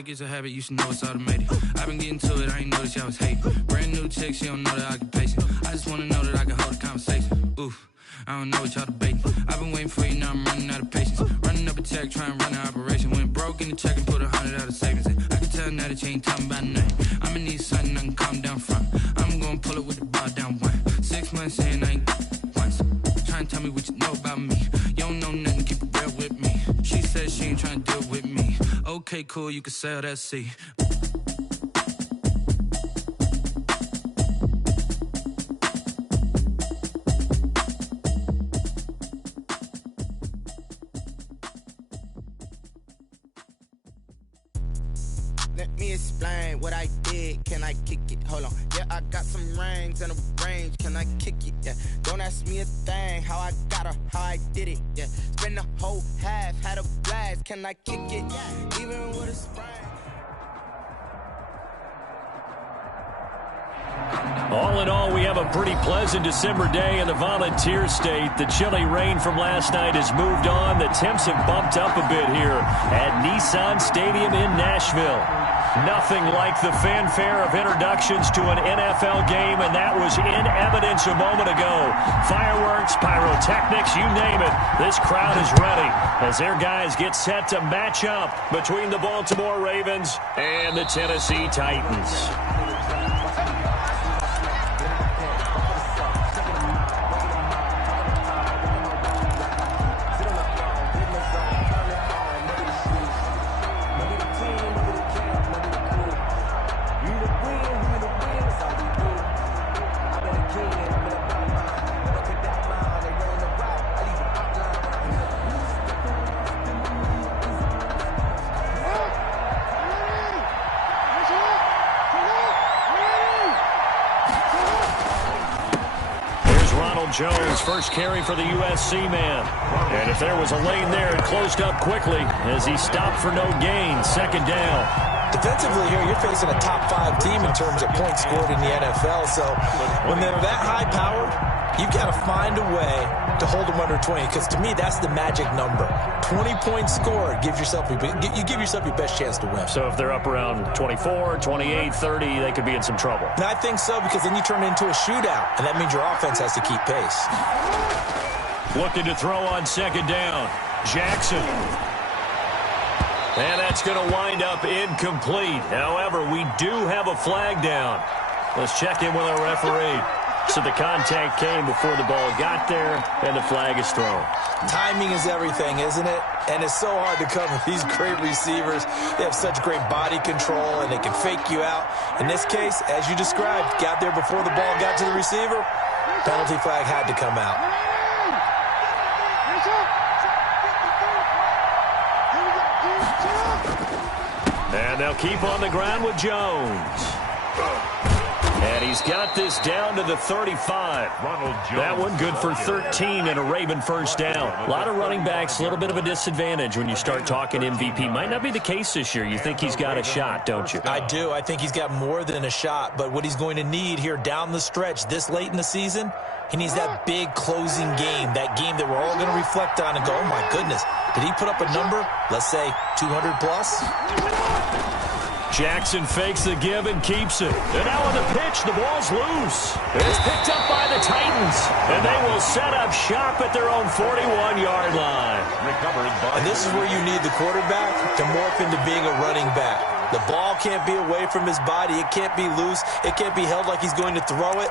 like it's a habit, you should know it's automated. I've been getting to it, I ain't noticed y'all was hating. Brand new chick, she don't know the occupation. I just wanna know that I can hold a conversation. Oof, I don't know what y'all debating. I've been waiting for you, now I'm running out of patience. Running up a check, trying to run an operation. Went broke in the check and put 100 out of savings in. I can tell now that you ain't talking about nothing. I'ma need something I can calm down from. I'm gonna pull it with the bar down one. 6 months in, I ain't once. Trying to tell me what you know about me. You don't know nothing, keep it real with me. She said she ain't trying to deal with me. Okay, cool, you can sell that C. Let me explain what I did. Can I kick it? Hold on. Yeah, I got some rings and a range. Can I kick it? Yeah. Don't ask me a thing. How I got her, how I did it. Yeah. Spend the whole half, had a blast. Can I kick it? Yeah. Even with a sprain. All in all, we have a pretty pleasant December day in the Volunteer State. The chilly rain from last night has moved on. The temps have bumped up a bit here at Nissan Stadium in Nashville. Nothing like the fanfare of introductions to an NFL game, and that was in evidence a moment ago. Fireworks, pyrotechnics, you name it. This crowd is ready as their guys get set to match up between the Baltimore Ravens and the Tennessee Titans. Jones, first carry for the USC man. And if there was a lane there, it closed up quickly as he stopped for no gain. Second down. Defensively here, you're facing a top-5 team in terms of points scored in the NFL. So when they're that high-powered, you've got to find a way to hold them under 20. Because to me, that's the magic number. 20 points scored, you give yourself your best chance to win. So if they're up around 24, 28, 30, they could be in some trouble. And I think so, because then you turn it into a shootout, and that means your offense has to keep pace. Looking to throw on second down. Jackson. And that's going to wind up incomplete. However, we do have a flag down. Let's check in with our referee. So the contact came before the ball got there, and the flag is thrown. Timing is everything, isn't it? And it's so hard to cover these great receivers. They have such great body control, and they can fake you out. In this case, as you described, got there before the ball got to the receiver. Penalty flag had to come out. And they'll keep on the ground with Jones. And he's got this down to the 35. That one good for 13 and a Raven first down. A lot of running backs, a little bit of a disadvantage when you start talking MVP. Might not be the case this year. You think he's got a shot, don't you? I do. I think he's got more than a shot. But what he's going to need here down the stretch this late in the season, he needs that big closing game, that game that we're all going to reflect on and go, oh, my goodness, did he put up a number, let's say 200 plus? Jackson fakes the give and keeps it. And now on the pitch, the ball's loose. It's picked up by the Titans. And they will set up shop at their own 41-yard line. And this is where you need the quarterback to morph into being a running back. The ball can't be away from his body. It can't be loose. It can't be held like he's going to throw it.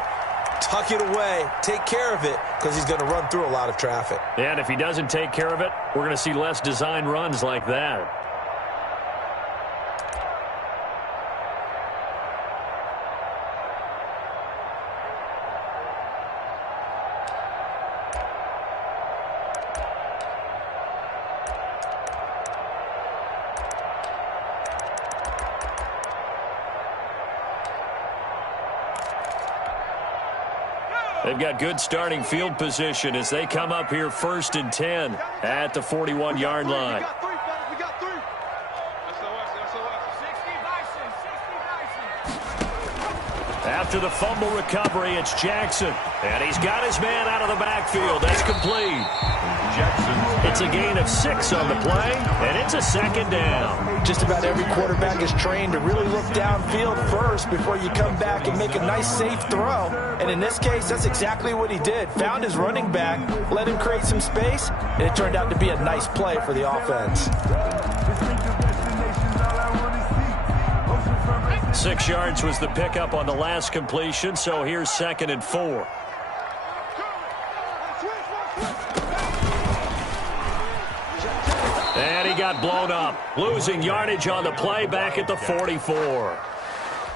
Tuck it away. Take care of it because he's going to run through a lot of traffic. And if he doesn't take care of it, we're going to see less design runs like that. They've got good starting field position as they come up here 1st and 10 at the 41-yard line. After the fumble recovery, it's Jackson. And he's got his man out of the backfield. That's complete. Jackson It's a gain of 6 on the play, and it's a second down. Just about every quarterback is trained to really look downfield first before you come back and make a nice, safe throw. And in this case, that's exactly what he did. Found his running back, let him create some space, and it turned out to be a nice play for the offense. 6 yards was the pickup on the last completion, so here's 2nd and 4. And he got blown up, losing yardage on the play back at the 44.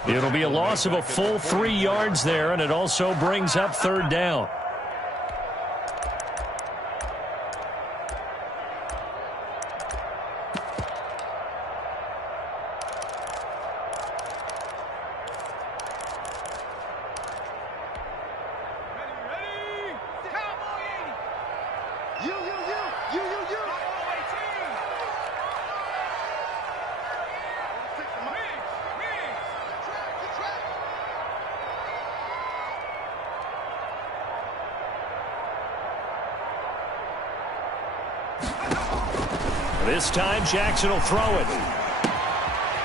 It'll be a loss of a full 3 yards there, and it also brings up 3rd down. This time, Jackson will throw it.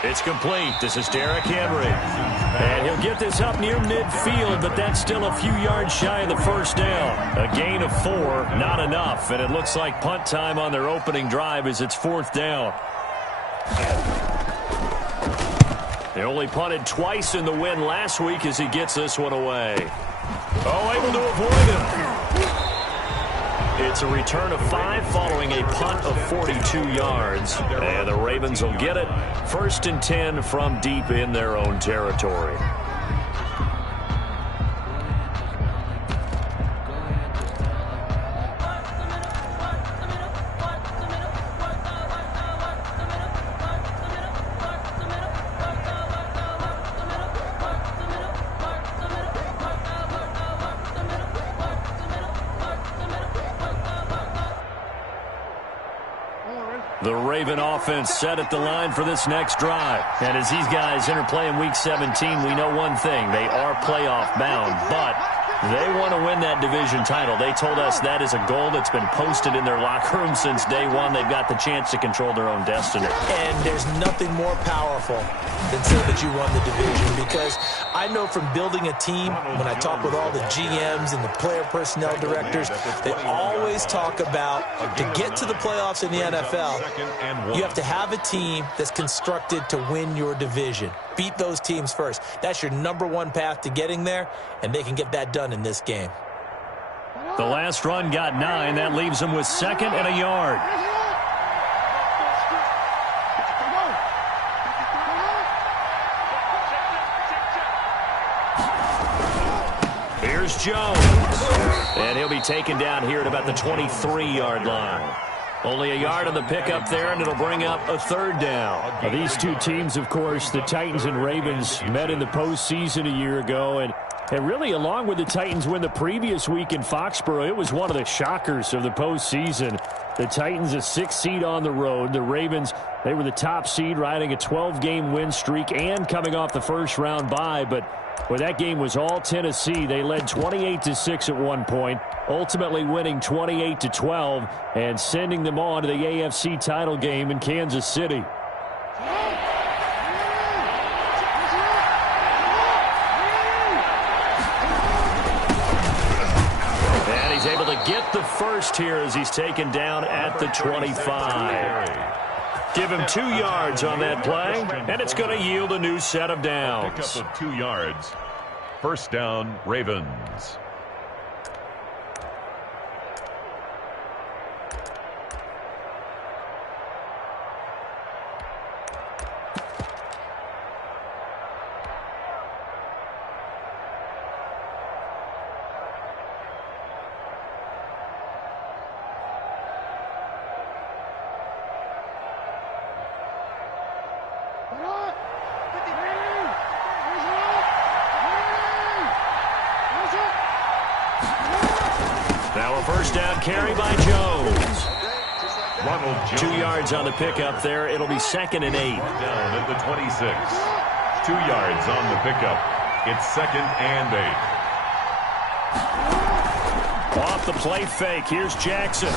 It's complete. This is Derrick Henry. And he'll get this up near midfield, but that's still a few yards shy of the 1st down. A gain of 4, not enough. And it looks like punt time on their opening drive as it's 4th down. They only punted twice in the win last week as he gets this one away. Oh, able to avoid him. It's a return of 5 following a punt of 42 yards. And the Ravens will get it. 1st and 10 from deep in their own territory. The Raven offense set at the line for this next drive. And as these guys interplay in Week 17, we know one thing. They are playoff bound, but they want to win that division title. They told us that is a goal that's been posted in their locker room since day one. They've got the chance to control their own destiny. And there's nothing more powerful than saying that you won the division, because I know from building a team, when I talk with all the GMs and the player personnel directors, they always talk about, to get to the playoffs in the NFL, you have to have a team that's constructed to win your division. Beat those teams first. That's your #1 path to getting there, and they can get that done in this game. The last run got 9. That leaves them with 2nd and a yard. Here's Jones. And he'll be taken down here at about the 23-yard line. Only a yard on the pickup there, and it'll bring up a 3rd down. Now, these two teams, of course, the Titans and Ravens, met in the postseason a year ago. And really, along with the Titans win the previous week in Foxborough, it was one of the shockers of the postseason. The Titans, a 6th seed on the road. The Ravens, they were the top seed, riding a 12-game win streak and coming off the first-round bye. But well, that game was all Tennessee. They led 28-6 at one point, ultimately winning 28-12 and sending them on to the AFC title game in Kansas City. And he's able to get the first here as he's taken down at the 25. Give him 2 yards on that play, and it's going to yield a new set of downs. Pickup of 2 yards. 1st down, Ravens. Now a 1st down carry by Jones. 2 yards on the pickup there. It'll be 2nd and 8. Down at the 26. 2 yards on the pickup. It's 2nd and 8. Off the play fake. Here's Jackson.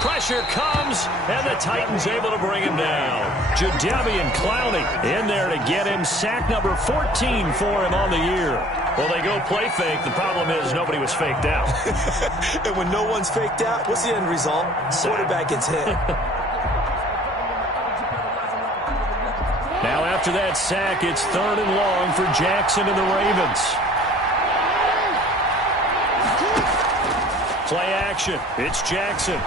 Pressure comes, and the Titans able to bring him down. Jadeveon Clowney in there to get him. Sack number 14 for him on the year. Well, they go play fake. The problem is nobody was faked out. And when no one's faked out, what's the end result? Quarterback gets hit. Now after that sack, it's 3rd and long for Jackson and the Ravens. Play action. It's Jackson.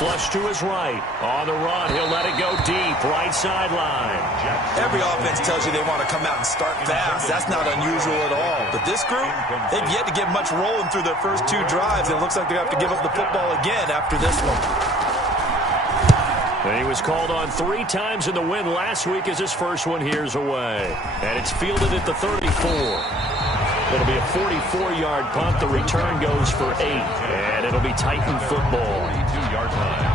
Flush to his right. On the run, he'll let it go deep. Right sideline. Every offense tells you they want to come out and start fast. That's not unusual at all. But this group, they've yet to get much rolling through their first 2 drives. And it looks like they have to give up the football again after this one. He was called on 3 times in the win last week as his first one here's away. And it's fielded at the 34. It'll be a 44-yard punt. The return goes for 8. And it'll be Titan football. 42-yard line.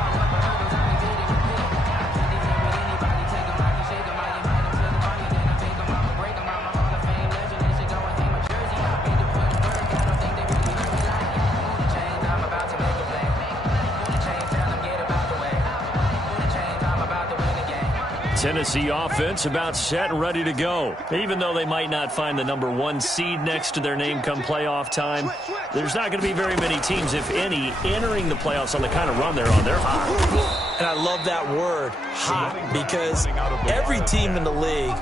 Tennessee offense about set and ready to go. Even though they might not find the number 1 seed next to their name come playoff time, there's not going to be very many teams, if any, entering the playoffs on the kind of run they're on. They're hot. And I love that word, hot, because every team in the league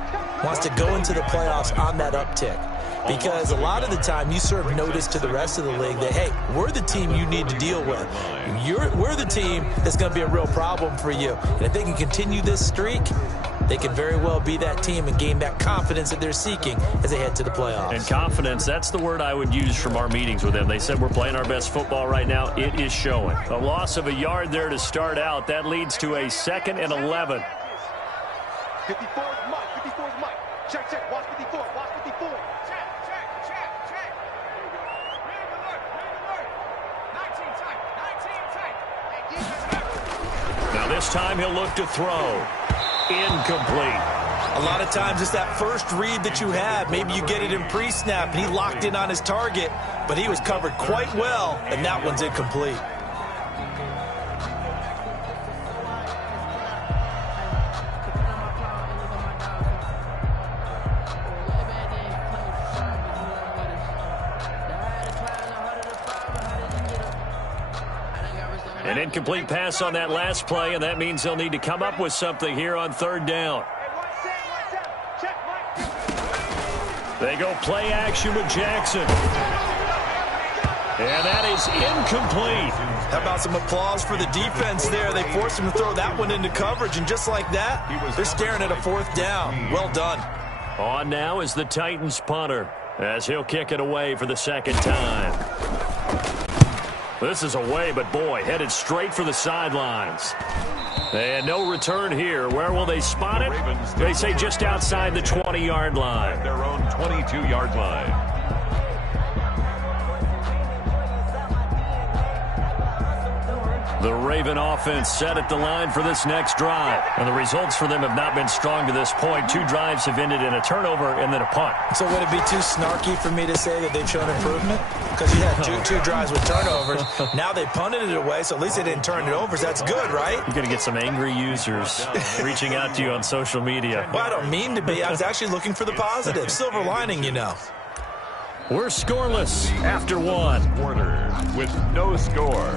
wants to go into the playoffs on that uptick. Because a lot of the time you serve notice to the rest of the league that, hey, we're the team you need to deal with. We're the team that's going to be a real problem for you. And if they can continue this streak, they can very well be that team and gain that confidence that they're seeking as they head to the playoffs. And confidence, that's the word I would use from our meetings with them. They said we're playing our best football right now. It is showing. A loss of a yard there to start out. That leads to a 2nd and 11. 54 is Mike. 54 is Mike. Check, check. Watch 54. Watch 54. Now this time he'll look to throw. Incomplete. A lot of times it's that first read that you have. Maybe you get it in pre-snap and he locked in on his target, but he was covered quite well, and that one's incomplete. An incomplete pass on that last play, and that means they'll need to come up with something here on 3rd down. They go play action with Jackson. And that is incomplete. How about some applause for the defense there? They forced him to throw that one into coverage, and just like that, they're staring at a 4th down. Well done. On now is the Titans punter, as he'll kick it away for the 2nd time. This is away, but boy, headed straight for the sidelines. And no return here. Where will they spot it? They say just outside the 20-yard line. Their own 22-yard line. The Raven offense set at the line for this next drive. And the results for them have not been strong to this point. 2 drives have ended in a turnover and then a punt. So would it be too snarky for me to say that they've shown improvement? Because you had two drives with turnovers. Now they punted it away, so at least they didn't turn it over. So that's good, right? You're going to get some angry users reaching out to you on social media. Well, I don't mean to be. I was actually looking for the positive. Silver lining, you know. We're scoreless after 1. Quarter with no score.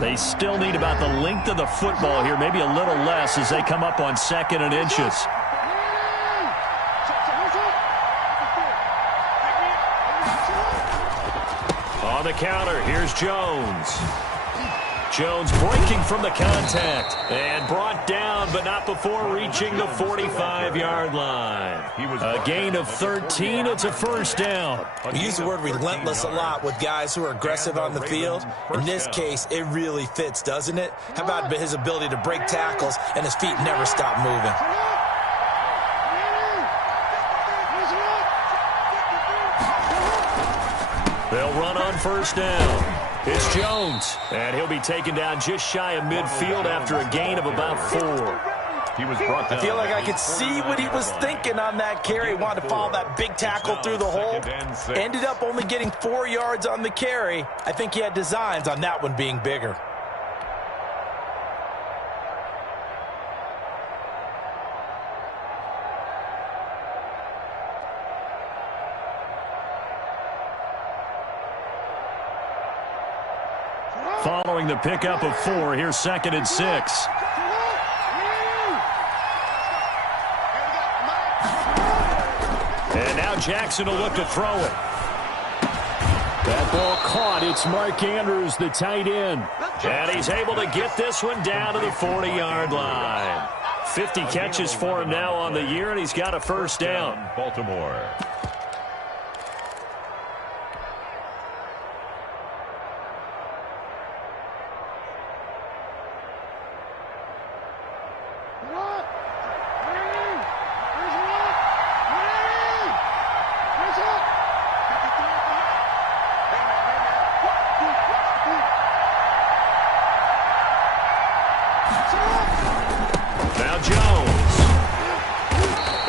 They still need about the length of the football here, maybe a little less as they come up on 2nd and inches. On the counter, here's Jones. Jones breaking from the contact and brought down, but not before reaching the 45-yard line. A gain of 13. It's a 1st down. We use the word relentless a lot with guys who are aggressive on the field. In this case, it really fits, doesn't it? How about his ability to break tackles and his feet never stop moving? They'll run on first down. It's Jones, and he'll be taken down just shy of midfield after a gain of about 4. He was brought down. I feel like I could see what he was thinking on that carry. He wanted to follow that big tackle through the hole. Ended up only getting 4 yards on the carry. I think he had designs on that one being bigger. Following the pickup of 4, here's 2nd and 6. And now Jackson will look to throw it. That ball caught. It's Mark Andrews, the tight end. And he's able to get this one down to the 40-yard line. 50 catches for him now on the year, and he's got a first down. Baltimore. Now Jones.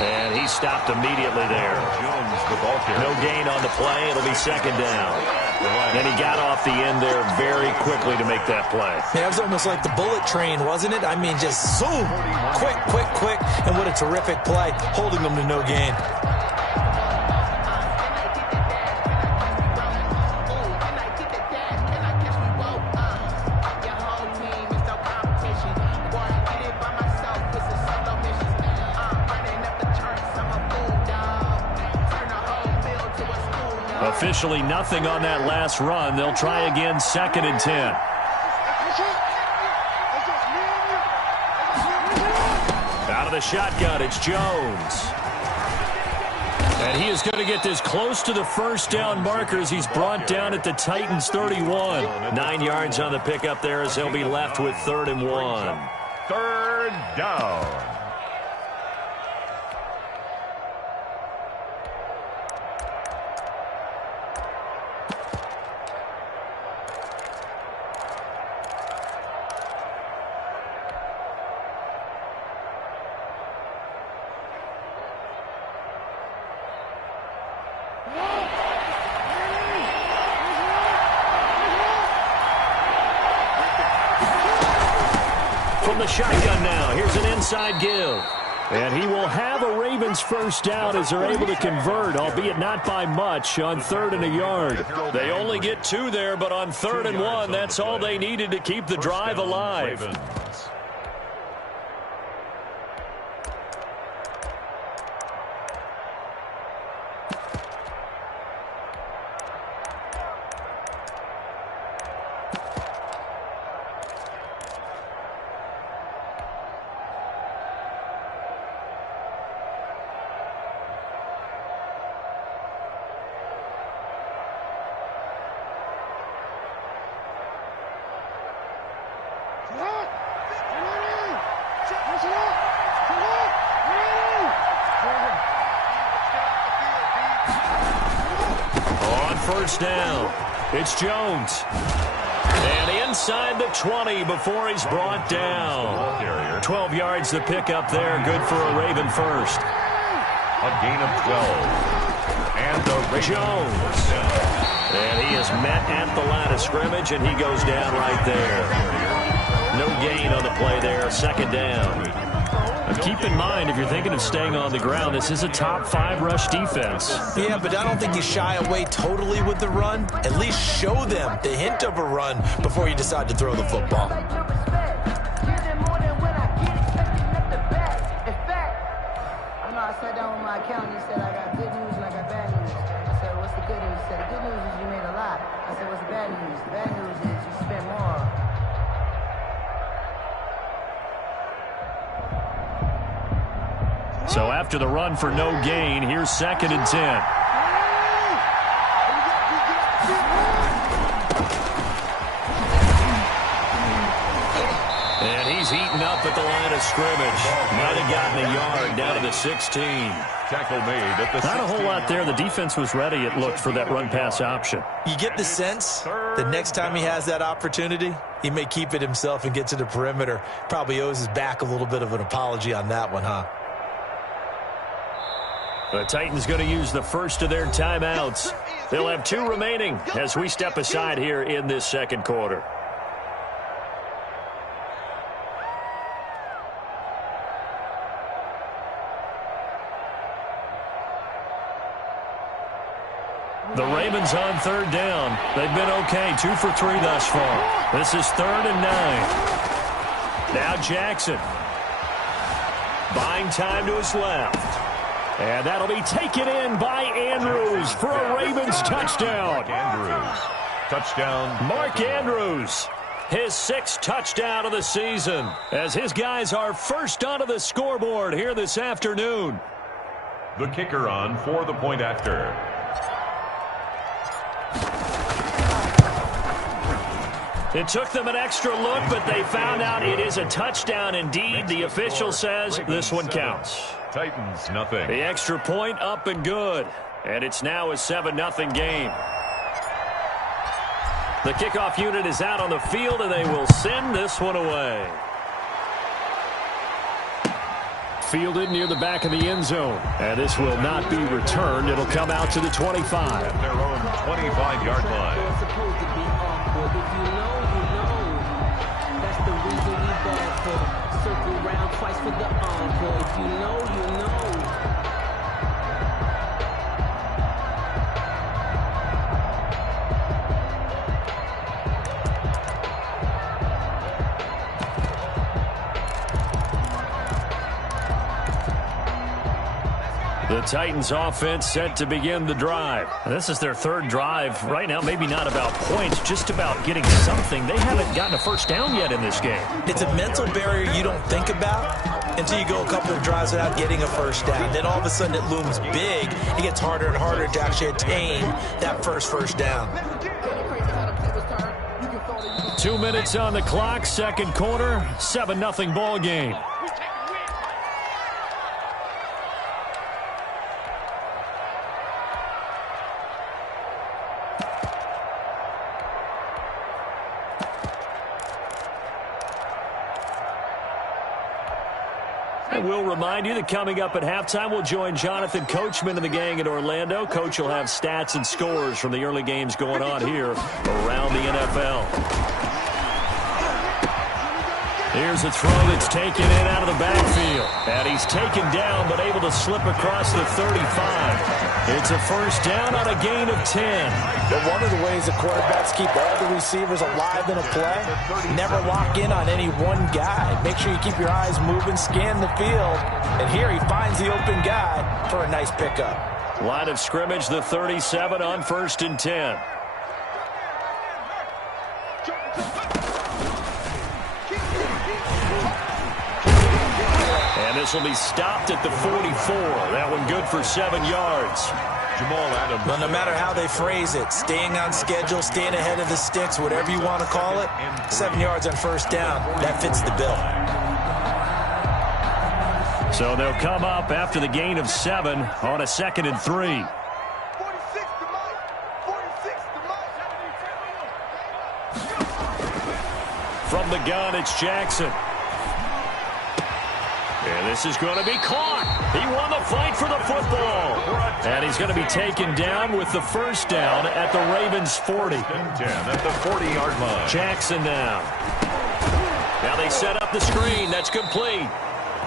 And he stopped immediately there. Jones, the ball carrier. No gain on the play. It'll be 2nd down. And he got off the end there very quickly to make that play. Yeah, it was almost like the bullet train, wasn't it? I mean, just zoom. Quick, quick, quick. And what a terrific play, holding them to no gain. Officially nothing on that last run. They'll try again, 2nd and 10. Out of the shotgun, it's Jones. And he is going to get this close to the first down markers. He's brought down at the Titans 31. 9 yards on the pickup there as he'll be left with 3rd and 1. 3rd down. From the shotgun now, here's an inside give. And he will have a Ravens first down as they're able to convert, albeit not by much, on 3rd and a yard. They only get 2 there, but on 3rd and 1, that's all they needed to keep the drive alive. First down. It's Jones. And inside the 20 before he's brought down. 12 yards to pick up there. Good for a Raven first. A gain of 12. And the Raven Jones. And he is met at the line of scrimmage, and he goes down right there. No gain on the play there. 2nd down. Keep in mind, if you're thinking of staying on the ground, this is a top 5 rush defense. Yeah, but I don't think you shy away totally with the run. At least show them the hint of a run before you decide to throw the football. I sat down with my accountant. He said, I got good news and I got bad news. I said, what's the good news? He said, the good news is you made a lot. I said, what's the bad news? The bad news is you spent more. So after the run for no gain, here's 2nd and 10. And he's He's eaten up at the line of scrimmage. Might have gotten a yard down to the 16. Tackle made at the 16. Not a whole lot there. The defense was ready, it looked, for that run-pass option. You get the sense that next time he has that opportunity, he may keep it himself and get to the perimeter. Probably owes his back a little bit of an apology on that one, huh? The Titans going to use the first of their timeouts. They'll have 2 remaining as we step aside here in this second quarter. The Ravens on third down. They've been okay, 2 for 3 thus far. This is 3rd and 9. Now Jackson. Buying time to his left. And that'll be taken in by Andrews for a Ravens touchdown. Andrews. Touchdown. Mark Andrews. His 6th touchdown of the season as his guys are first onto the scoreboard here this afternoon. The kicker on for the point after. It took them an extra look, but they found out it is a touchdown indeed. The official says this one counts. Titans, nothing. The extra point up and good. And it's now a 7-0 game. The kickoff unit is out on the field, and they will send this one away. Fielded near the back of the end zone. And this will not be returned. It'll come out to the 25. At their own 25-yard line. It's supposed to be awkward. If you know, you know. That's the reason we bad for. Circle round twice for the encore. If you know, you know. The Titans offense set to begin the drive. This is their 3rd drive right now. Maybe not about points, just about getting something. They haven't gotten a first down yet in this game. It's a mental barrier you don't think about until you go a couple of drives without getting a first down. Then all of a sudden it looms big. It gets harder and harder to actually attain that first down. 2 minutes on the clock, second quarter, 7-0 ball game. We'll remind you that coming up at halftime, we'll join Jonathan Coachman and the gang in Orlando. Coach will have stats and scores from the early games going on here around the NFL. Here's a throw that's taken in out of the backfield. And he's taken down, but able to slip across the 35. It's a first down on a gain of 10. But one of the ways the quarterbacks keep all the receivers alive in a play, never lock in on any one guy. Make sure you keep your eyes moving, scan the field. And here he finds the open guy for a nice pickup. Line of scrimmage, the 37 on 1st and 10. And this will be stopped at the 44. That one good for 7 yards. Jamal Adams. But no matter how they phrase it, staying on schedule, staying ahead of the sticks, whatever you want to call it, 7 yards on first down, that fits the bill. So they'll come up after the gain of 7 on a 2nd and 3. From the gun, it's Jackson. And this is going to be caught. He won the fight for the football. And he's going to be taken down with the first down at the Ravens' 40. 10 at the 40-yard line. Jackson now. Now they set up the screen. That's complete.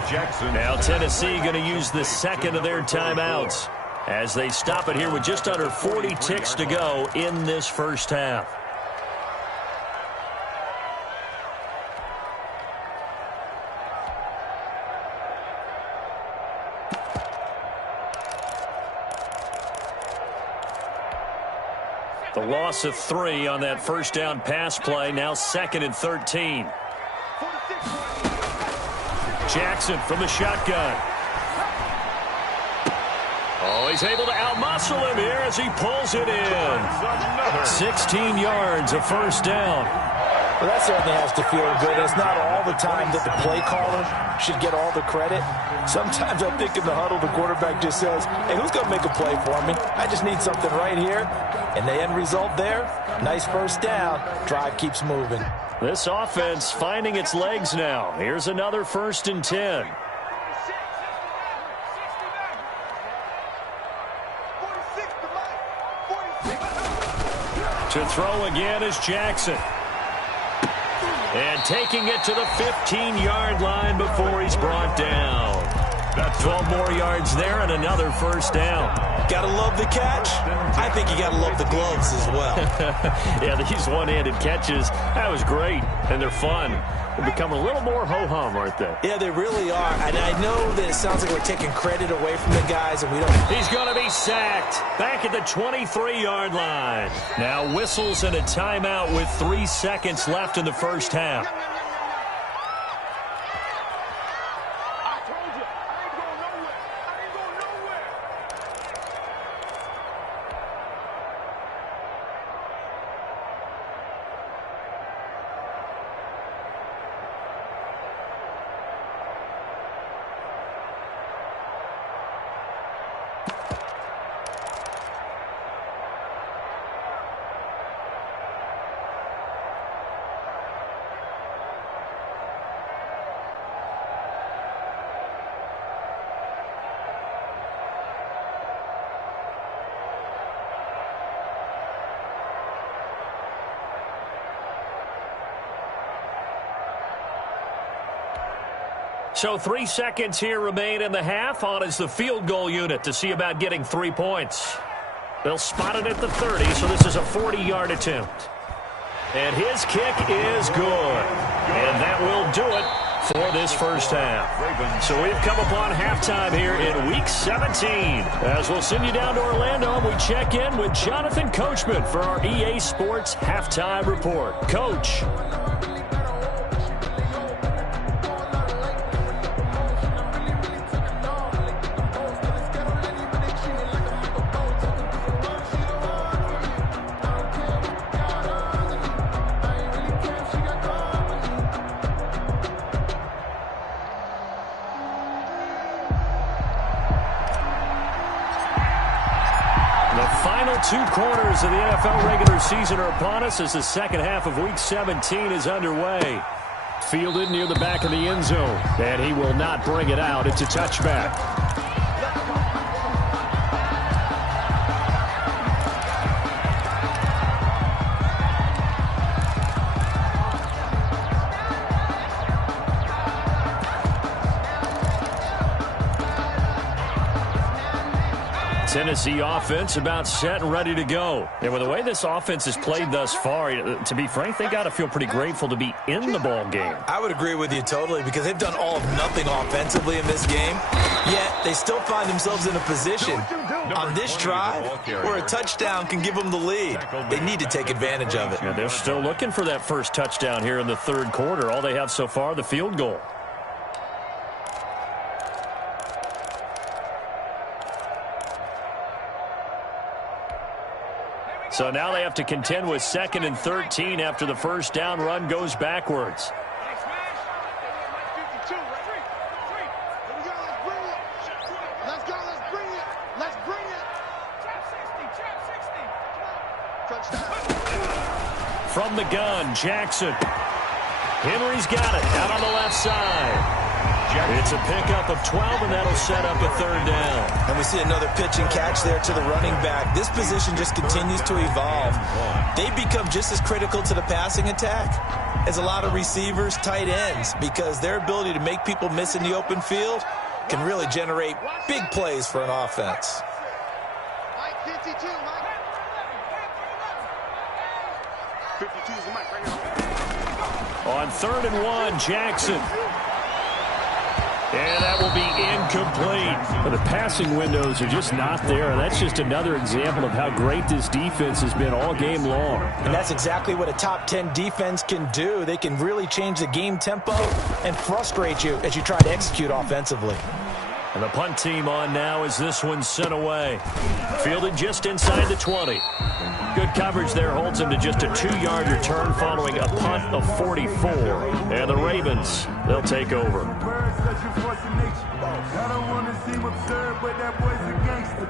Jackson. Now Tennessee going to use the 2nd of their timeouts as they stop it here with just under 40 ticks to go in this first half. The loss of 3 on that first down pass play. Now 2nd and 13. Jackson from the shotgun. Oh, he's able to outmuscle him here as he pulls it in. 16 yards, a first down. Well, that certainly has to feel good. It's not all the time that the play caller should get all the credit. Sometimes I think in the huddle, the quarterback just says, hey, who's going to make a play for me? I just need something right here. And the end result there, nice first down. Drive keeps moving. This offense finding its legs now. Here's another 1st and 10. To throw again is Jackson. And taking it to the 15-yard line before he's brought down. 12 more yards there and another first down. Gotta love the catch. I think you gotta love the gloves as well. Yeah, these one-handed catches, that was great, and they're fun. They're becoming a little more ho-hum, aren't they? Yeah, they really are. And I know that it sounds like we're taking credit away from the guys, and we don't. He's going to be sacked back at the 23-yard line. Now whistles and a timeout with 3 seconds left in the first half. So 3 seconds here remain in the half. On is the field goal unit to see about getting 3 points. They'll spot it at the 30, so this is a 40-yard attempt. And his kick is good. And that will do it for this first half. So we've come upon halftime here in Week 17. As we'll send you down to Orlando, and we check in with Jonathan Coachman for our EA Sports Halftime Report. Coach. Two quarters of the NFL regular season are upon us as the second half of Week 17 is underway. Fielded near the back of the end zone, and he will not bring it out. It's a touchback. Tennessee offense about set and ready to go. And with the way this offense has played thus far, to be frank, they got to feel pretty grateful to be in the ball game. I would agree with you totally because they've done all of nothing offensively in this game, yet they still find themselves in a position on this drive where a touchdown can give them the lead. They need to take advantage of it. Yeah, they're still looking for that first touchdown here in the third quarter. All they have so far, the field goal. So now they have to contend with 2nd and 13 after the first down run goes backwards. From the gun, Jackson. Henry's got it out on the left side. It's a pickup of 12, and that'll set up a third down. And we see another pitch and catch there to the running back. This position just continues to evolve. They become just as critical to the passing attack as a lot of receivers, tight ends, because their ability to make people miss in the open field can really generate big plays for an offense. On 3rd and 1, Jackson. And that will be incomplete. But the passing windows are just not there. And that's just another example of how great this defense has been all game long. And that's exactly what a top 10 defense can do. They can really change the game tempo and frustrate you as you try to execute offensively. And the punt team on now as this one's sent away. Fielded just inside the 20. Good coverage there holds him to just a 2-yard return following a punt of 44. And the Ravens, they'll take over. I don't want to seem absurd, but that boy's a gangster.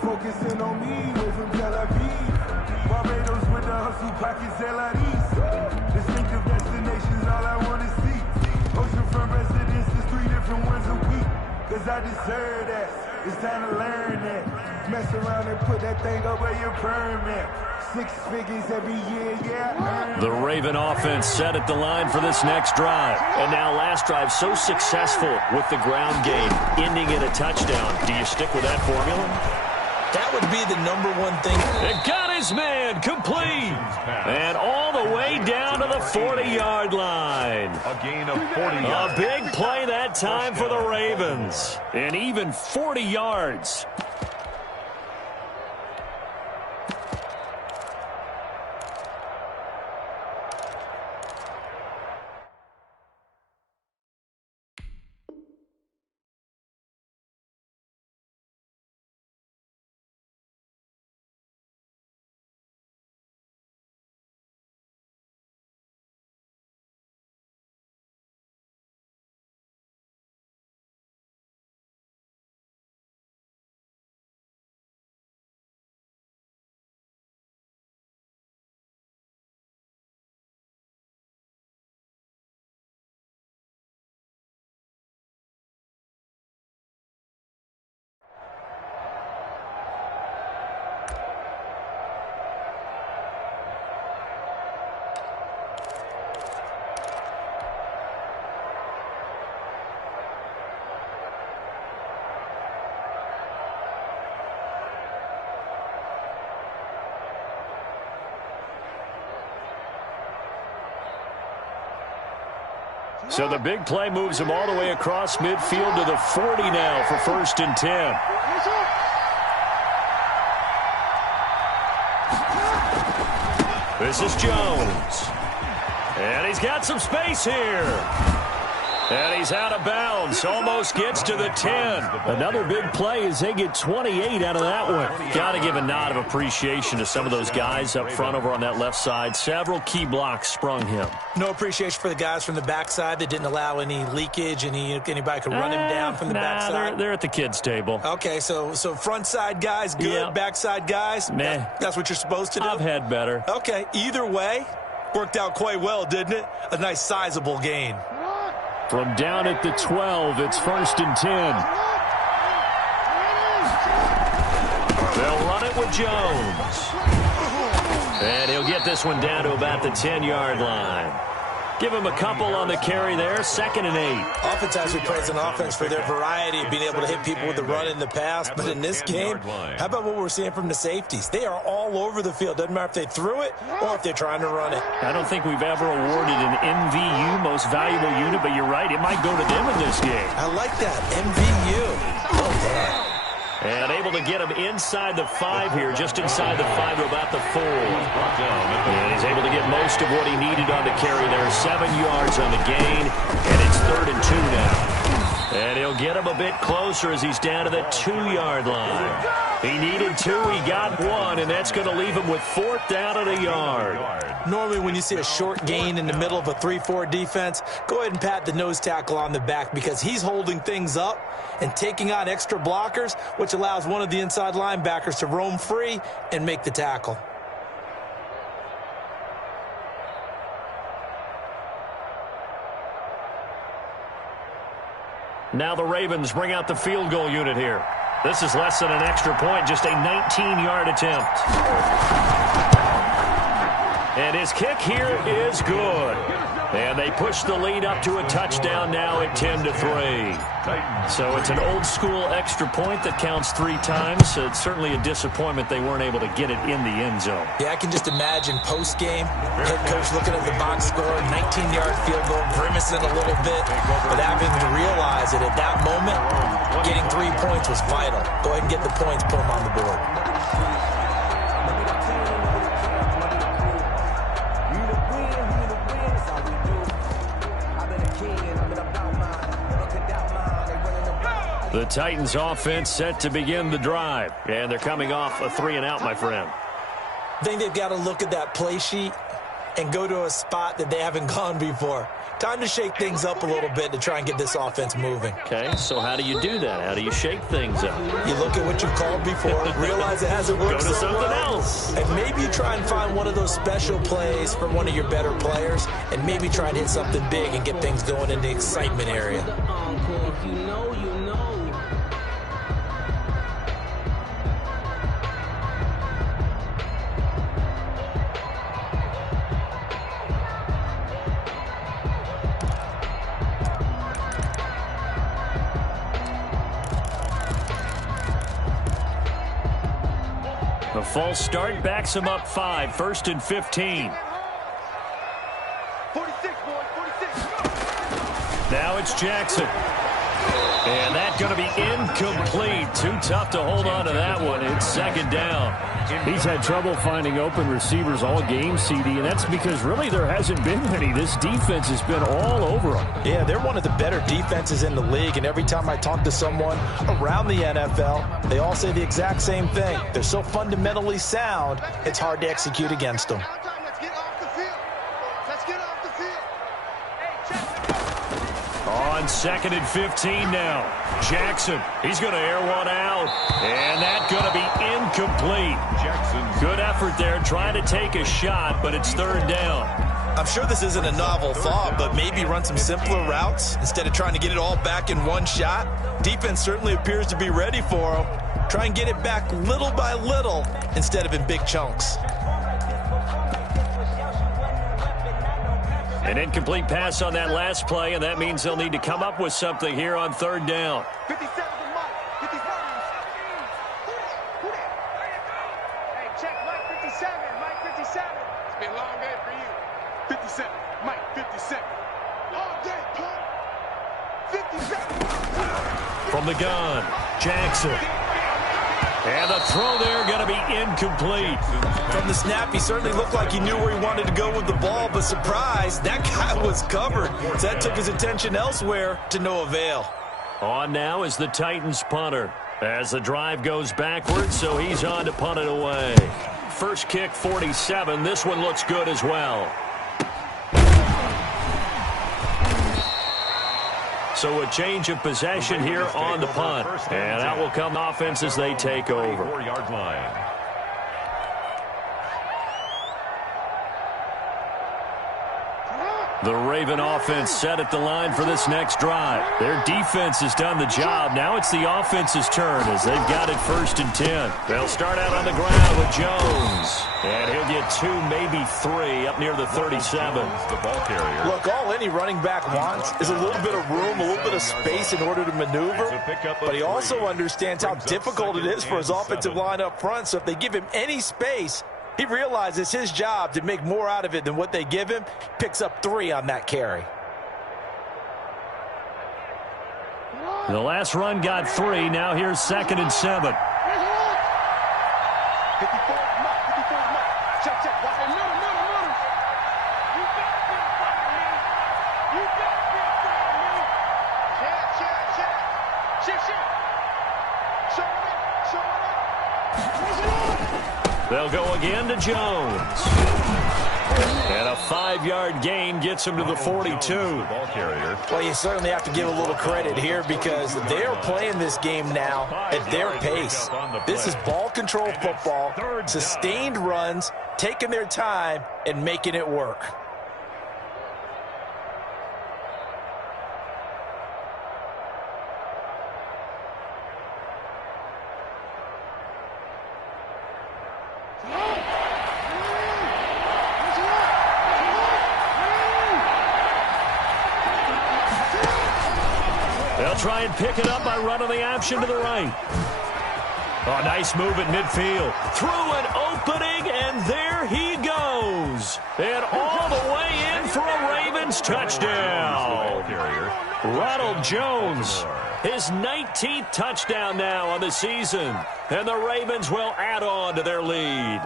Focusing on me, way from Tel Aviv. Barbados with the hustle pockets, LIDs. Distinctive destinations, all I want to see. Oceanfront residences, 3 different ones a week. Cause I deserve that. It's time to learn that. Mess around and put that thing over your permit. 6 figures every year, yeah. The Raven offense set at the line for this next drive. And now last drive so successful with the ground game, ending in a touchdown. Do you stick with that formula? That would be the number one thing. It got his man complete. And all the way down to the 40-yard line. A gain of 40 yards. A big play that time for the Ravens. And even 40 yards. So the big play moves him all the way across midfield to the 40 now for 1st and 10. This is Jones. And he's got some space here. And he's out of bounds. Almost gets to the 10. Another big play as they get 28 out of that one. Got to give a nod of appreciation to some of those guys up front over on that left side. Several key blocks sprung him. No appreciation for the guys from the backside that didn't allow any leakage. Anybody could run him down from the backside. They're at the kids' table. Okay, so front side guys, good. Yep. Backside guys, meh. That's what you're supposed to do? I've had better. Okay, either way, worked out quite well, didn't it? A nice sizable gain. From down at the 12, it's 1st and 10. They'll run it with Jones. And he'll get this one down to about the 10-yard line. Give him a couple on the carry there, 2nd and 8. Oftentimes we praise an offense for their variety of being able to hit people with the run in the pass. But in this game, how about what we're seeing from the safeties? They are all over the field. Doesn't matter if they threw it or if they're trying to run it. I don't think we've ever awarded an MVU, most valuable unit, but you're right. It might go to them in this game. I like that, MVU. Well done. And able to get him inside the 5 here, just inside the 5 to about the 4. And he's able to get most of what he needed on the carry there. 7 yards on the gain, and it's 3rd and 2 now. And he'll get him a bit closer as he's down to the 2-yard line. He needed 2, he got 1, and that's going to leave him with 4th down at a yard. Normally when you see a short gain in the middle of a 3-4 defense, go ahead and pat the nose tackle on the back because he's holding things up and taking on extra blockers, which allows one of the inside linebackers to roam free and make the tackle. Now the Ravens bring out the field goal unit here. This is less than an extra point, just a 19-yard attempt. And his kick here is good. And they push the lead up to a touchdown now at 10-3. So it's an old-school extra point that counts 3 times. So it's certainly a disappointment they weren't able to get it in the end zone. Yeah, I can just imagine post-game, head coach looking at the box score, 19-yard field goal, grimacing a little bit, but having to realize that at that moment, getting 3 points was vital. Go ahead and get the points, put them on the board. The Titans offense set to begin the drive. And they're coming off a 3-and-out, my friend. I think they've got to look at that play sheet and go to a spot that they haven't gone before. Time to shake things up a little bit to try and get this offense moving. Okay, so how do you do that? How do you shake things up? You look at what you've called before, realize it hasn't worked Go to so something well, else. and maybe you try and find one of those special plays from one of your better players, and maybe try and hit something big and get things going in the excitement area. You know, you know. The false start backs him up 5, 1st and 15. 46, boy, 46. Now it's Jackson. And that's going to be incomplete. Too tough to hold on to that one. It's 2nd down. He's had trouble finding open receivers all game, CD, and that's because really there hasn't been many. This defense has been all over them. Yeah, they're one of the better defenses in the league, and every time I talk to someone around the NFL, they all say the exact same thing. They're so fundamentally sound, it's hard to execute against them. Let's get off the field. Let's get off the field. On 2nd and 15 now. Jackson, he's going to air one out. And that's going to be incomplete. Jackson. Good effort there trying to take a shot, but it's 3rd down. I'm sure this isn't a novel thought, but maybe run some simpler routes instead of trying to get it all back in one shot. Defense certainly appears to be ready for him. Try and get it back little by little instead of in big chunks. An incomplete pass on that last play, and that means they'll need to come up with something here on 3rd down. 57 to Mike. 57. Who that? Hey, check Mike 57. Mike 57. It's been a long day for you. 57. Mike 57. Long day, punk. 57. From the gun, Jackson. And the throw there going to be incomplete. From the snap, he certainly looked like he knew where he wanted to go with the ball, but surprise, that guy was covered. So that took his attention elsewhere to no avail. On now is the Titans punter. As the drive goes backwards, so he's on to punt it away. First kick, 47. This one looks good as well. So a change of possession here on the punt. And that will come offense as they take over. 4-yard line. The Raven offense set at the line for this next drive. Their defense has done the job. Now it's the offense's turn as they've got it 1st and 10. They'll start out on the ground with Jones. And he'll get 2, maybe 3 up near the 37. The ball carrier. Look, all any running back wants is a little bit of room, a little bit of space in order to maneuver. But he also understands how difficult it is for his offensive line up front. So if they give him any space, he realizes it's his job to make more out of it than what they give him. Picks up 3 on that carry. The last run got 3. Now here's 2nd and 7. 54 Mike. 54 Mike. Check, check. Watch it. Middle. You got to be in front of me. You got to be in front of me. Check. Shift. Show it up. They'll go again to Jones. And a 5-yard gain gets him to the 42. Ball carrier. Well, you certainly have to give a little credit here because they're playing this game now at their pace. This is ball control football, sustained runs, taking their time, and making it work. They'll try and pick it up by running the option to the right. Oh, nice move at midfield. Through an opening, and there he goes. And all the way in for a Ravens touchdown. Ronald Jones, his 19th touchdown now on the season. And the Ravens will add on to their lead.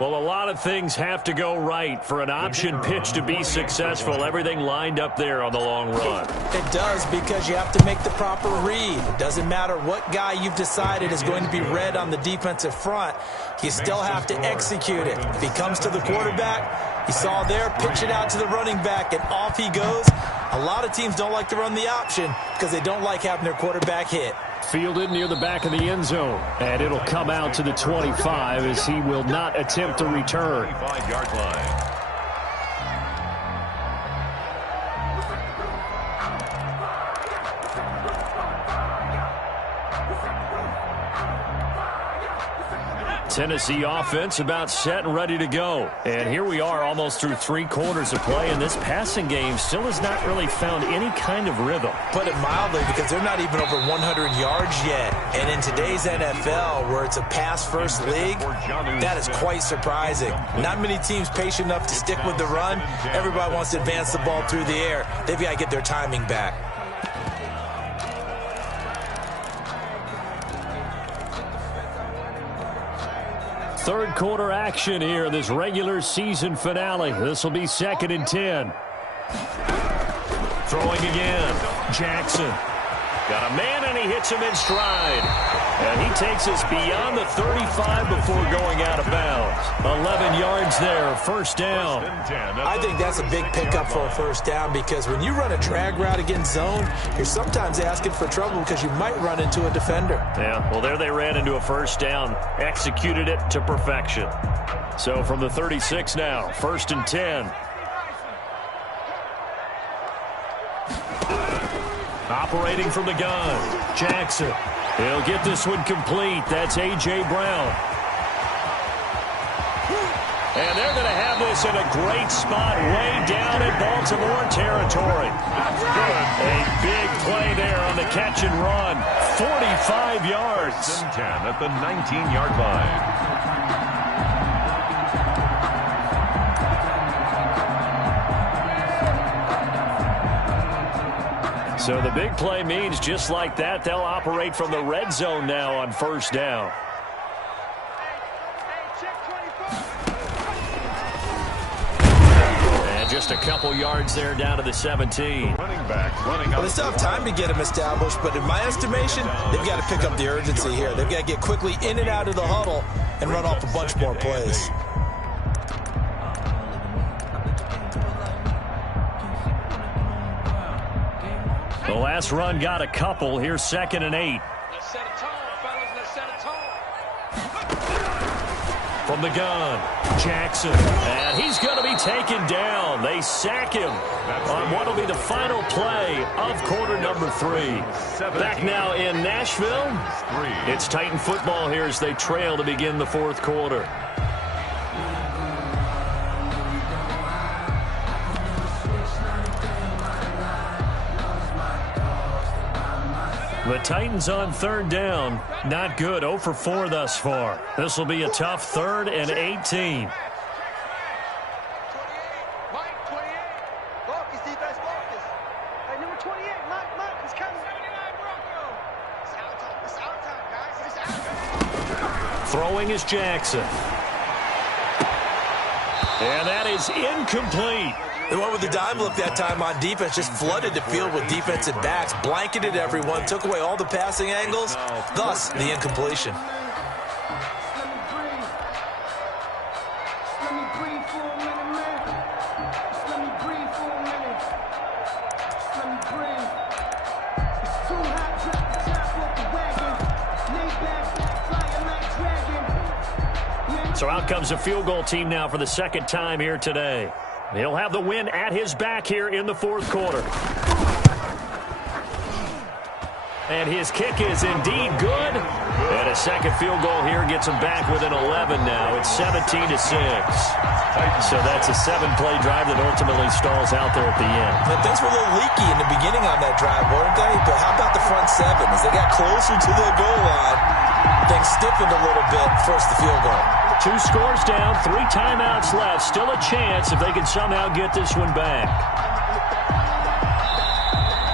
Well, a lot of things have to go right for an option pitch to be successful. Everything lined up there on the long run. It does, because you have to make the proper read. It doesn't matter what guy you've decided is going to be read on the defensive front. You still have to execute it. If he comes to the quarterback, you saw there, pitch it out to the running back, and off he goes. A lot of teams don't like to run the option because they don't like having their quarterback hit. Fielded near the back of the end zone, and it'll come out to the 25 as he will not attempt to return. 25-yard line. Tennessee offense about set and ready to go. And here we are almost through 3 quarters of play, and this passing game still has not really found any kind of rhythm. Put it mildly, because they're not even over 100 yards yet. And in today's NFL, where it's a pass-first league, that is quite surprising. Not many teams patient enough to stick with the run. Everybody wants to advance the ball through the air. They've got to get their timing back. Third quarter action here in this regular season finale. This will be 2nd and 10. Throwing again. Jackson. Got a man, and he hits him in stride. And he takes us beyond the 35 before going out of bounds. 11 yards there, first down. I think that's a big pickup for a first down, because when you run a drag route against zone, you're sometimes asking for trouble because you might run into a defender. Yeah, well, there they ran into a first down. Executed it to perfection. So from the 36 now, 1st and 10. Operating from the gun, Jackson. He'll get this one complete. That's A.J. Brown. And they're going to have this in a great spot way down in Baltimore territory. A big play there on the catch and run. 45 yards. 10 at the 19-yard line. So the big play means just like that, they'll operate from the red zone now on first down. And just a couple yards there down to the 17. Running back running Well, up. they still have time to get him established, but in my estimation, they've got to pick up the urgency here. They've got to get quickly in and out of the huddle and run off a bunch more plays. The last run got a couple. Here's 2nd and 8. Let's set a tone, fellas. Let's set a tone. From the gun, Jackson. And he's going to be taken down. They sack him on what will be the final play of quarter number 3. Back now in Nashville. It's Titan football here as they trail to begin the 4th quarter. The Titans on 3rd down. Not good. 0 for 4 thus far. This will be a tough 3rd and 18. Throwing is Jackson. And that is incomplete. They went with the dime look that time on defense, just flooded the field with defensive backs, blanketed everyone, took away all the passing angles, thus the incompletion. So out comes a field goal team now for the 2nd time here today. He'll have the win at his back here in the 4th quarter. And his kick is indeed good. And a second field goal here gets him back within 11 now. It's 17-6. So that's a 7-play drive that ultimately stalls out there at the end. But things were a little leaky in the beginning on that drive, weren't they? But how about the front 7? As they got closer to the goal line, things stiffened a little bit, forced the field goal. 2 scores down, 3 timeouts left. Still a chance if they can somehow get this one back.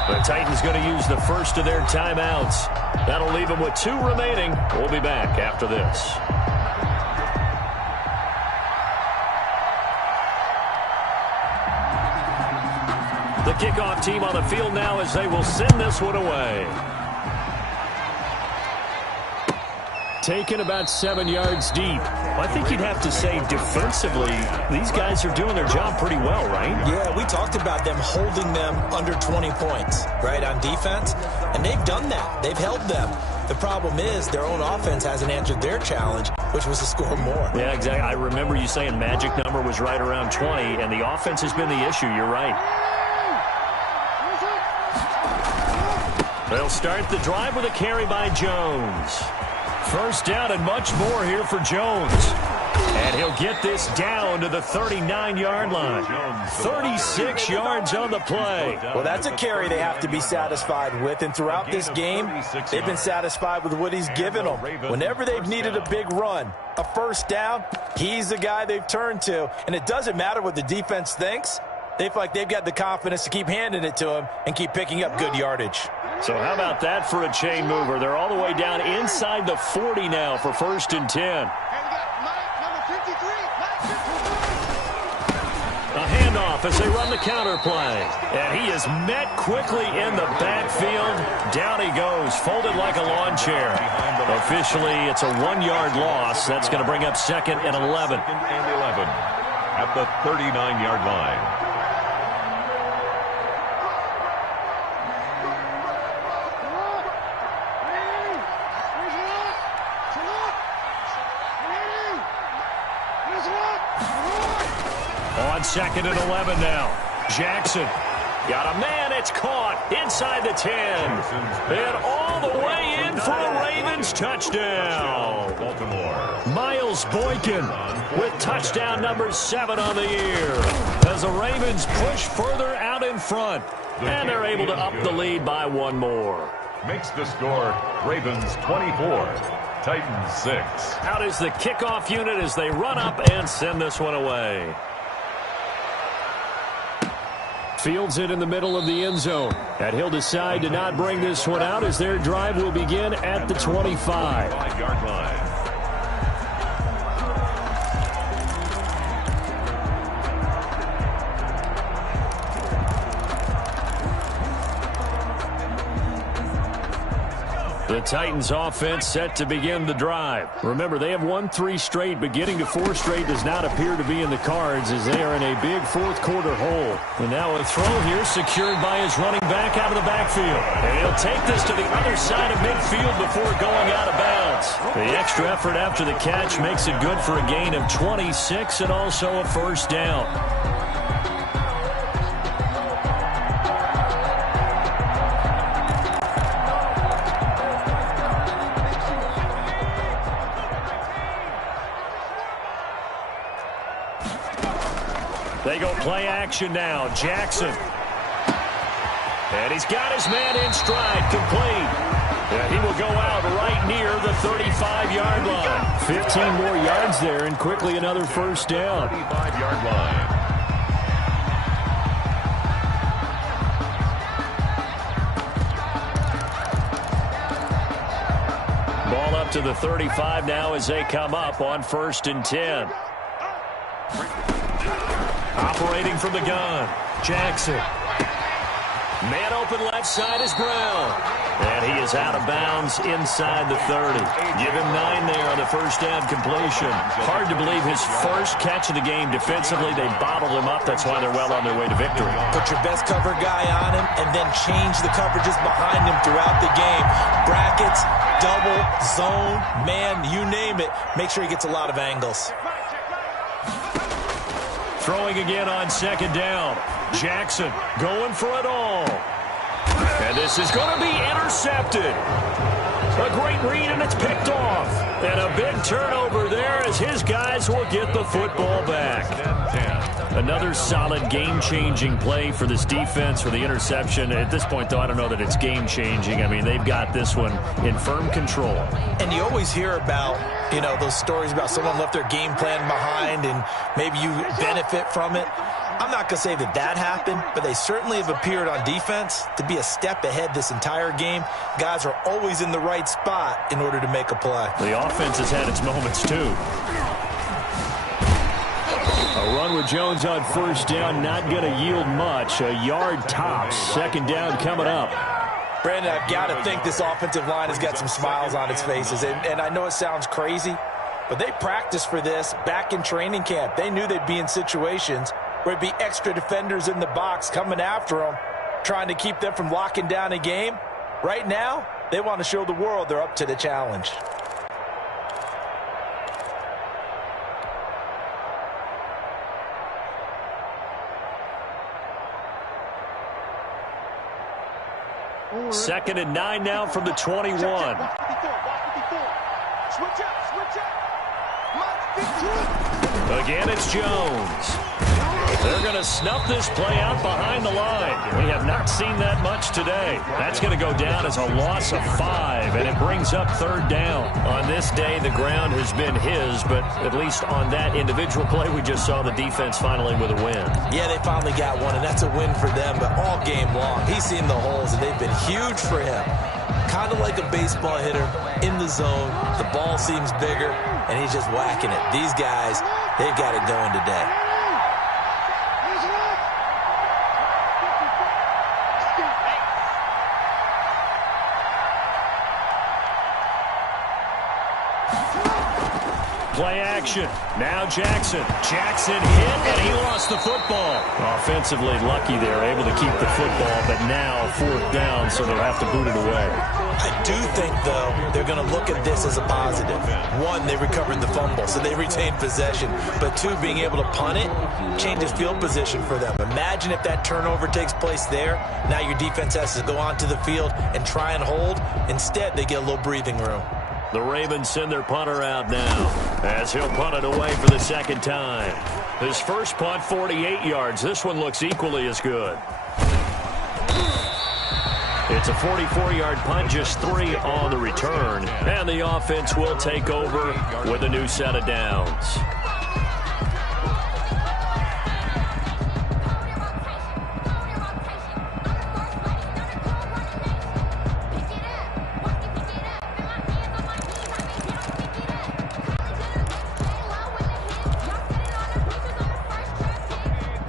The Titans going to use the first of their timeouts. That'll leave them with 2 remaining. We'll be back after this. The kickoff team on the field now as they will send this one away. Taken about 7 yards deep. I think you'd have to say defensively, these guys are doing their job pretty well, right? Yeah, we talked about them holding them under 20 points, right, on defense. And they've done that. They've held them. The problem is their own offense hasn't answered their challenge, which was to score more. Yeah, exactly. I remember you saying magic number was right around 20, and the offense has been the issue. You're right. They'll start the drive with a carry by Jones. First down and much more here for Jones. And he'll get this down to the 39-yard line. 36 yards on the play. Well, that's a carry they have to be satisfied with. And throughout this game, they've been satisfied with what he's given them. Whenever they've needed a big run, a first down, he's the guy they've turned to. And it doesn't matter what the defense thinks. They feel like they've got the confidence to keep handing it to him and keep picking up good yardage. So how about that for a chain mover? They're all the way down inside the 40 now for 1st and 10. A handoff as they run the counter play. And he is met quickly in the backfield. Down he goes, folded like a lawn chair. Officially, it's a 1-yard loss. That's going to bring up 2nd and 11. 2nd and 11 at the 39-yard line. On 2nd and 11 now. Jackson got a man. It's caught inside the 10. And all the way in for a Ravens touchdown. Miles Boykin with touchdown number 7 on the year. As the Ravens push further out in front. And they're able to up the lead by 1 more. Makes the score Ravens 24, Titans 6. Out is the kickoff unit as they run up and send this one away. Fields it in the middle of the end zone. And he'll decide to not bring this one out as their drive will begin at the 25. 5-yard line. The Titans offense set to begin the drive. Remember, they have won 3 straight, but getting to 4 straight does not appear to be in the cards as they are in a big 4th quarter hole. And now a throw here secured by his running back out of the backfield. And he'll take this to the other side of midfield before going out of bounds. The extra effort after the catch makes it good for a gain of 26 and also a first down. They go play action now. Jackson. And he's got his man in stride, complete. And he will go out right near the 35-yard line. 15 more yards there and quickly another first down. 35-yard line. Ball up to the 35 now as they come up on 1st and 10. Operating from the gun, Jackson. Man open left side is Brown. And he is out of bounds inside the 30. Give him 9 there on the first down completion. Hard to believe his first catch of the game defensively. They bottled him up. That's why they're well on their way to victory. Put your best cover guy on him and then change the coverages behind him throughout the game. Brackets, double, zone, man, you name it. Make sure he gets a lot of angles. Throwing again on 2nd down. Jackson going for it all. And this is going to be intercepted. A great read, and it's picked off. And a big turnover there as his guys will get the football back. Another solid game-changing play for this defense for the interception. At this point, though, I don't know that it's game-changing. I mean, they've got this one in firm control. And you always hear about, you know, those stories about someone left their game plan behind and maybe you benefit from it. I'm not going to say that that happened, but they certainly have appeared on defense to be a step ahead this entire game. Guys are always in the right spot in order to make a play. The offense has had its moments, too. A A run with Jones on first down, not going to yield much. A yard tops. Second down coming up. Brandon, I've got to think this offensive line has got some smiles on its faces. And I know it sounds crazy, but they practiced for this back in training camp. They knew they'd be in situations where it'd be extra defenders in the box coming after them, trying to keep them from locking down a game. Right now, they want to show the world they're up to the challenge. Second and 9 now from the 21. Switch up. Again, it's Jones. They're going to snuff this play out behind the line. We have not seen that much today. That's going to go down as a loss of 5, and it brings up third down. On this day, the ground has been his, but at least on that individual play, we just saw the defense finally with a win. Yeah, they finally got one, and that's a win for them, but all game long, he's seen the holes, and they've been huge for him. Kind of like a baseball hitter in the zone. The ball seems bigger, and he's just whacking it. These guys, they've got it going today. Play action. Now Jackson. Jackson hit, and he lost the football. Offensively lucky they're able to keep the football, but now fourth down, so they'll have to boot it away. I do think, though, they're going to look at this as a positive. One, they recovered the fumble, so they retained possession. But two, being able to punt it changes field position for them. Imagine if that turnover takes place there. Now your defense has to go onto the field and try and hold. Instead, they get a little breathing room. The Ravens send their punter out now as he'll punt it away for the second time. His first punt, 48 yards. This one looks equally as good. It's a 44-yard punt, just 3 on the return. And the offense will take over with a new set of downs.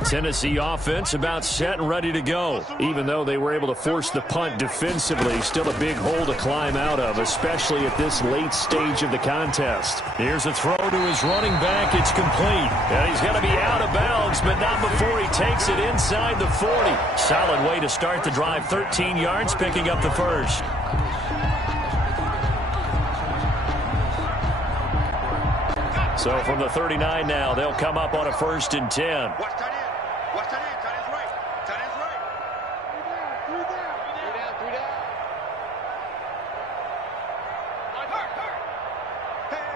Tennessee offense about set and ready to go. Even though they were able to force the punt defensively, still a big hole to climb out of, especially at this late stage of the contest. Here's a throw to his running back. It's complete. And he's going to be out of bounds, but not before he takes it inside the 40. Solid way to start the drive. 13 yards, picking up the first. So from the 39 now, they'll come up on a 1st and 10. Watch tight end. Tight end's right. Tight end's right. 3 down. Hurt. Hey.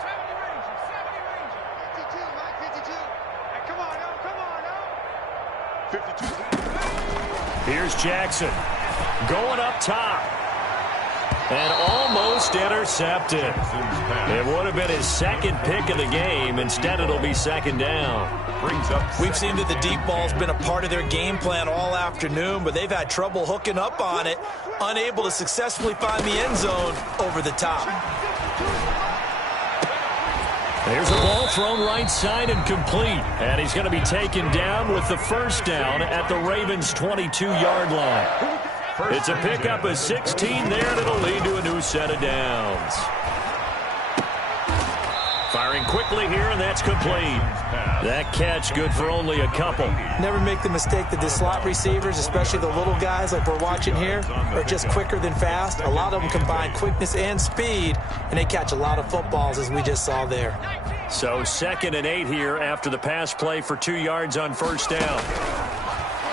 70 Ranger. 52, Mike, 52. Hey, come on, now. 52. Here's Jackson. Going up top. And almost intercepted. It would have been his second pick of the game. Instead, it'll be second down. We've seen that the deep ball's been a part of their game plan all afternoon, but they've had trouble hooking up on it, unable to successfully find the end zone over the top. There's a ball thrown right side and complete. And he's going to be taken down with the first down at the Ravens' 22-yard line. It's a pickup of 16 there, and it'll lead to a new set of downs. Firing quickly here, and that's complete. That catch good for only a couple. Never make the mistake that the slot receivers, especially the little guys like we're watching here, are just quicker than fast. A lot of them combine quickness and speed, and they catch a lot of footballs, as we just saw there. So 2nd and 8 here after the pass play for 2 yards on first down.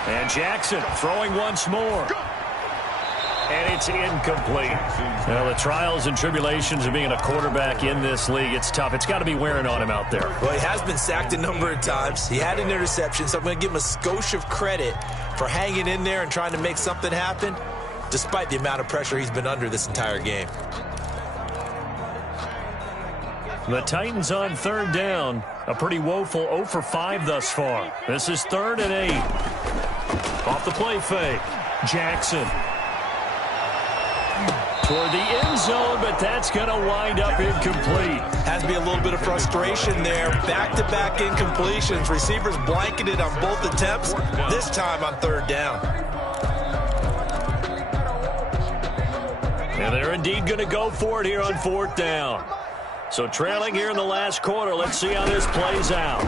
And Jackson throwing once more. And it's incomplete. Well, the trials and tribulations of being a quarterback in this league, it's tough. It's got to be wearing on him out there. Well, he has been sacked a number of times. He had an interception, so I'm going to give him a skosh of credit for hanging in there and trying to make something happen, despite the amount of pressure he's been under this entire game. The Titans on 3rd down. A pretty woeful 0 for 5 thus far. This is 3rd and 8. Off the play fake. Jackson. toward the end zone, but that's going to wind up incomplete. Has to be a little bit of frustration there. Back-to-back incompletions. Receivers blanketed on both attempts, this time on third down. And they're indeed going to go for it here on fourth down. So trailing here in the last quarter. Let's see how this plays out.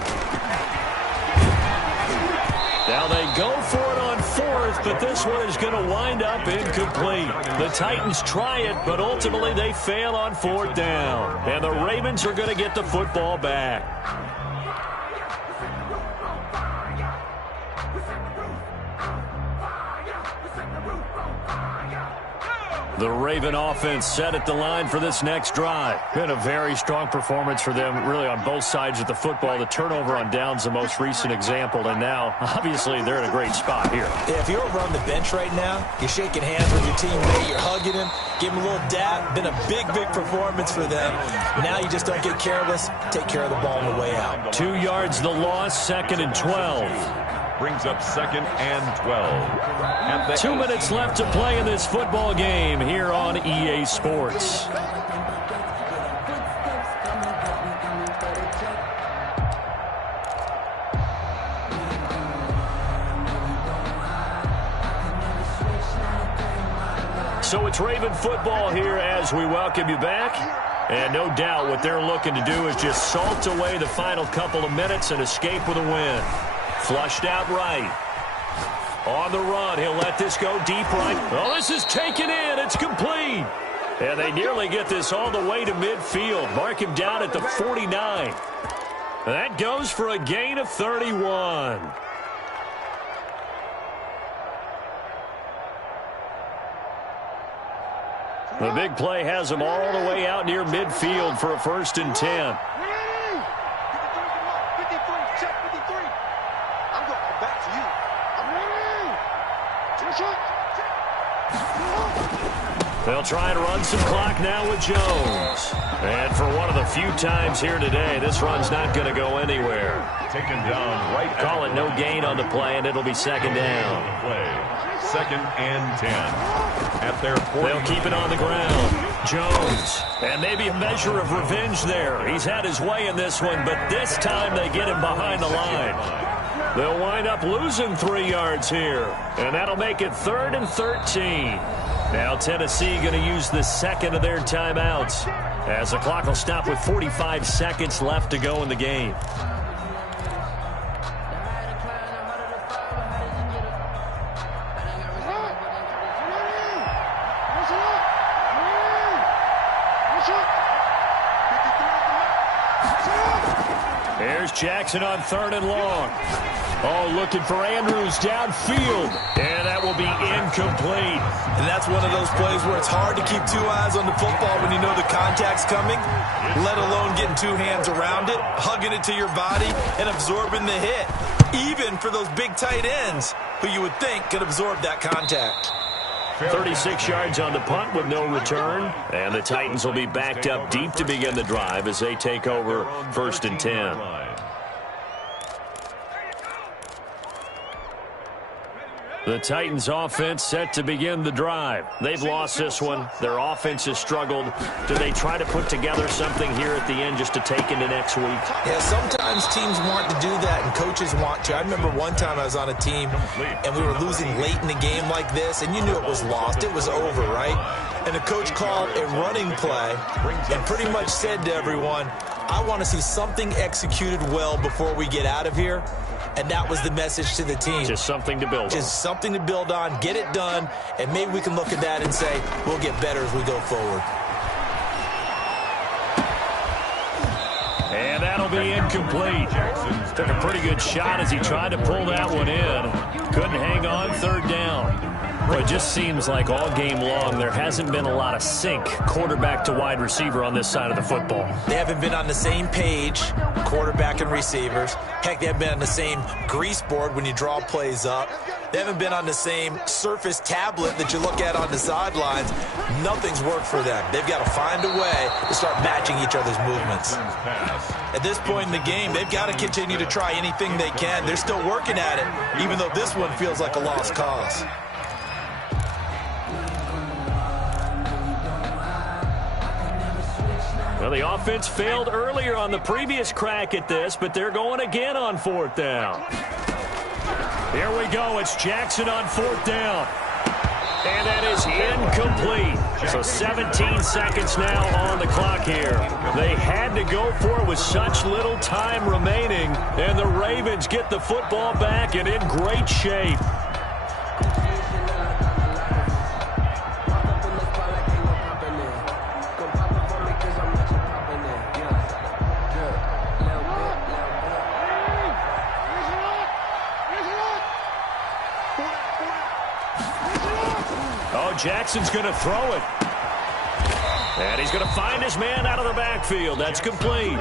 Now they go for it on fourth, but this one is going to wind up incomplete. The Titans try it, but ultimately they fail on fourth down. And the Ravens are going to get the football back. The Raven offense set at the line for this next drive. Been a very strong performance for them, really on both sides of the football. The turnover on downs the most recent example, and now, obviously, they're in a great spot here. Yeah, if you're over on the bench right now, you're shaking hands with your teammate, you're hugging him, give him a little dab. Been a big, big performance for them. Now you just don't get careless. Take care of the ball on the way out. 2 yards the loss, 2nd and 12. Brings up 2nd and 12. 2 minutes left to play in this football game here on EA Sports. So it's Raven football here as we welcome you back. And no doubt what they're looking to do is just salt away the final couple of minutes and escape with a win. Flushed out right. On the run, he'll let this go deep right. Oh, this is taken in. It's complete. And they nearly get this all the way to midfield. Mark him down at the 49. That goes for a gain of 31. The big play has him all the way out near midfield for a 1st and 10. They'll try and run some clock now with Jones. And for one of the few times here today, this run's not going to go anywhere. Taken down right. Call it no gain on the play, and it'll be 2nd down. Play. 2nd and 10. At their 40. They'll keep it on the ground. Jones. And maybe a measure of revenge there. He's had his way in this one, but this time they get him behind the line. They'll wind up losing 3 yards here. And that'll make it 3rd and 13. Now Tennessee going to use the second of their timeouts as the clock will stop with 45 seconds left to go in the game. Here's Jackson on 3rd and long. Oh, looking for Andrews downfield. And that will be incomplete. And that's one of those plays where it's hard to keep 2 eyes on the football when you know the contact's coming, let alone getting 2 hands around it, hugging it to your body, and absorbing the hit. Even for those big tight ends who you would think could absorb that contact. 36 yards on the punt with no return. And the Titans will be backed up deep to begin the drive as they take over 1st and 10. The Titans offense set to begin the drive. They've lost this one. Their offense has struggled. Do they try to put together something here at the end just to take into next week? Yeah, sometimes teams want to do that and coaches want to. I remember one time I was on a team and we were losing late in the game like this, and you knew it was lost. It was over, right? And the coach called a running play and pretty much said to everyone, I want to see something executed well before we get out of here. And that was the message to the team. Just something to build on. Just something to build on, get it done, and maybe we can look at that and say, we'll get better as we go forward. And that'll be incomplete. Took a pretty good shot as he tried to pull that one in. Couldn't hang on, 3rd down. Well, it just seems like all game long there hasn't been a lot of sync quarterback to wide receiver on this side of the football. They haven't been on the same page, quarterback and receivers. Heck, they haven't been on the same grease board when you draw plays up. They haven't been on the same surface tablet that you look at on the sidelines. Nothing's worked for them. They've got to find a way to start matching each other's movements. At this point in the game, they've got to continue to try anything they can. They're still working at it, even though this one feels like a lost cause. Well, the offense failed earlier on the previous crack at this, but they're going again on 4th down. Here we go. It's Jackson on 4th down. And that is incomplete. So 17 seconds now on the clock here. They had to go for it with such little time remaining. And the Ravens get the football back and in great shape. Jackson's going to throw it. And he's going to find his man out of the backfield. That's complete.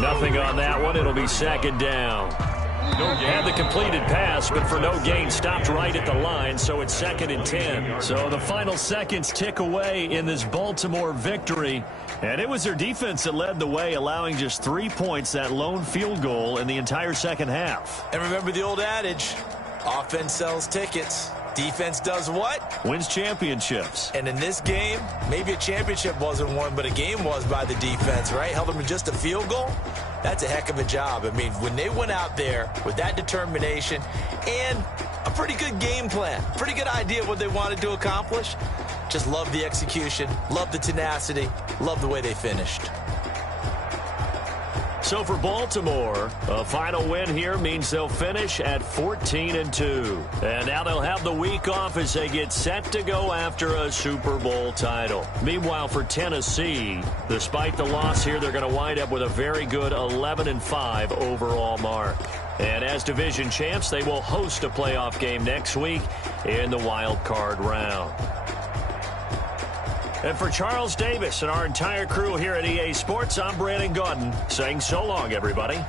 Nothing on that one. It'll be 2nd down. Had the completed pass, but for no gain, stopped right at the line, so it's 2nd and 10. So the final seconds tick away in this Baltimore victory. And it was their defense that led the way, allowing just 3 points, that lone field goal in the entire second half. And remember the old adage, offense sells tickets. Defense does what? Wins championships. And in this game, maybe a championship wasn't won, but a game was by the defense, right? Held them to just a field goal. That's a heck of a job. I mean, when they went out there with that determination and a pretty good game plan, pretty good idea of what they wanted to accomplish, just love the execution, love the tenacity, love the way they finished. So for Baltimore, a final win here means they'll finish at 14-2. And now they'll have the week off as they get set to go after a Super Bowl title. Meanwhile, for Tennessee, despite the loss here, they're going to wind up with a very good 11-5 overall mark. And as division champs, they will host a playoff game next week in the wild card round. And for Charles Davis and our entire crew here at EA Sports, I'm Brandon Gaudin saying so long, everybody.